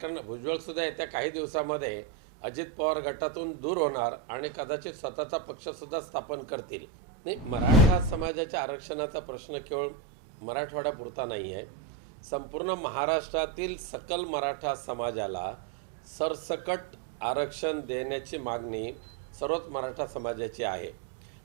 कारण भुजबळ सुद्धा येत्या काही दिवसामध्ये अजित पवार गटातून दूर होणार आणि कदाचित स्वतःचा पक्ष सुद्धा स्थापन करतील. नाही मराठा समाजाच्या आरक्षणाचा प्रश्न केवळ मराठवाड्यापुरता नाही आहे. संपूर्ण महाराष्ट्रातील सकल मराठा समाजाला सरसकट आरक्षण देण्याची मागणी सर्वच मराठा समाजाची आहे.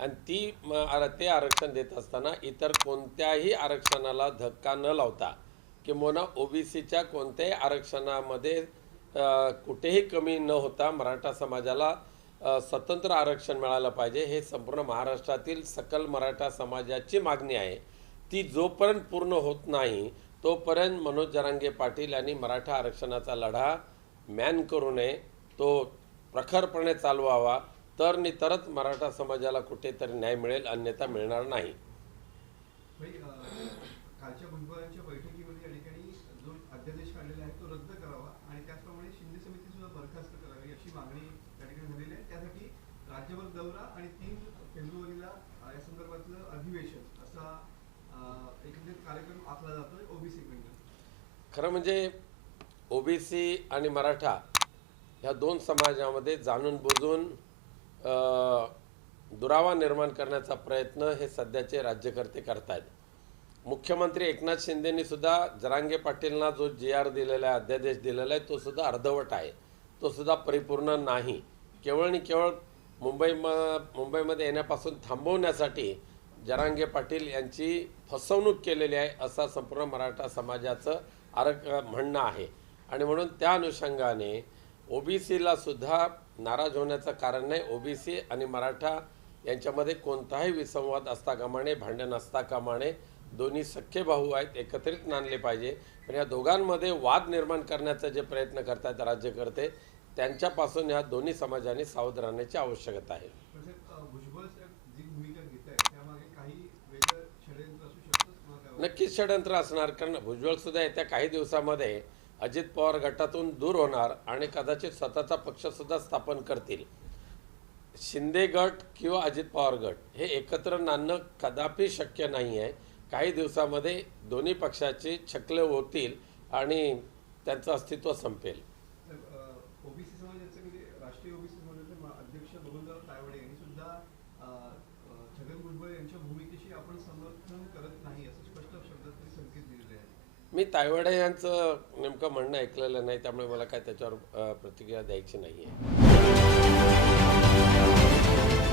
आणि ती म ते आरक्षण देत असताना इतर कोणत्याही आरक्षणाला धक्का न लावता किंबहुना ओबीसीच्या कोणत्याही आरक्षणामध्ये कुठेही कमी न होता मराठा समाजाला स्वतंत्र आरक्षण मिळालं पाहिजे. हे संपूर्ण महाराष्ट्रातील सकल मराठा समाजाची मागणी आहे. ती जोपर्यंत पूर्ण होत नाही तोपर्यंत मनोज जरांगे पाटील यांनी मराठा आरक्षणाचा लढा मॅन करू नये. तो प्रखरपणे चालवावा. तर नितरच मराठा समाजाला कुठेतरी न्याय मिळेल अन्यथा मिळणार नाही भाई, अं, कालच्या भुजबळांच्या बैठकीमध्ये या ठिकाणी जो अध्यादेश काढलेला आहे तो रद्द करावा आणि त्याचप्रमाणे शिंदे समिती सुद्धा बरखास्त करावी अशी मागणी या ठिकाणी झालेली आहे. त्यासाठी राज्यभर दौरा आणि तीन फेब्रुवारीला या संदर्भातलं अधिवेशन असा एकंदरीत कार्यक्रम आखला जातोय ओबीसी सेगमेंटला खरं म्हणजे ओबीसी आणि मराठा ह्या दोन समाजामध्ये जाणून बुजून दुरावा निर्माण करण्याचा प्रयत्न हे सध्याचे राज्यकर्ते करतायत. मुख्यमंत्री एकनाथ शिंदेनी सुद्धा जरांगे पाटीलना जो जी आर दिलेला आहे अध्यादेश दिलेला आहे तो सुद्धा अर्धवट आहे. तो सुद्धा परिपूर्ण नाही. केवळ आणि केवळ मुंबई म मुंबईमध्ये येण्यापासून थांबवण्यासाठी जरांगे पाटील यांची फसवणूक केलेली आहे असा संपूर्ण मराठा समाजाचं आरक म्हणणं आहे. आणि म्हणून त्या अनुषंगाने ओ बी सीला सुद्धा नाराज होण्याचं कारण नाही. ओ बी सी आणि मराठा यांच्यामध्ये कोणताही विसंवाद असता कामा नये भांडण असता कामा नये. दोन्ही सख्खे भाऊ आहेत एकत्रित नांदले पाहिजे. पण या दोघांमध्ये वाद निर्माण करण्याचा जे प्रयत्न करतात राज्यकर्ते त्यांच्यापासून या दोन्ही समाजाने सावध राहण्याची आवश्यकता आहे. पण साहेब, अं, भुजबळ साहेब जी भूमिका घेत आहेत त्यामागे काही वेगळं षडयंत्र असू शकतं? किंवा काय वाटतं? नक्कीच षडयंत्र असणार कारण भुजबळ सुद्धा येत्या काही दिवसामध्ये अजित पवार गटातून दूर होणार आणि कदाचित स्वतःचा पक्ष सुद्धा स्थापन करतील. शिंदे गट किंवा अजित पवार गट हे एकत्र नाणं कदापि शक्य नाही आहे काही दिवसामध्ये दोन्ही पक्षाचे छकले होतील आणि त्यांचं अस्तित्व संपेल. ओबीसी समाजाचे म्हणजे राष्ट्रीय ओबीसी समाजाचे मा- अध्यक्ष बबनराव तायवाडे यांनी सुद्धा अ, अ, छगन भुजबळ यांच्या भूमिकेशी आपण समर्थन करत नाही असं स्पष्ट शब्दात त्यांनी संकेत दिलेले आहेत. मी तायवाडे यांचं नेमकं म्हणणं ऐकलेलं नाही त्यामुळे मला काय त्याच्यावर प्रतिक्रिया द्यायची नाही आहे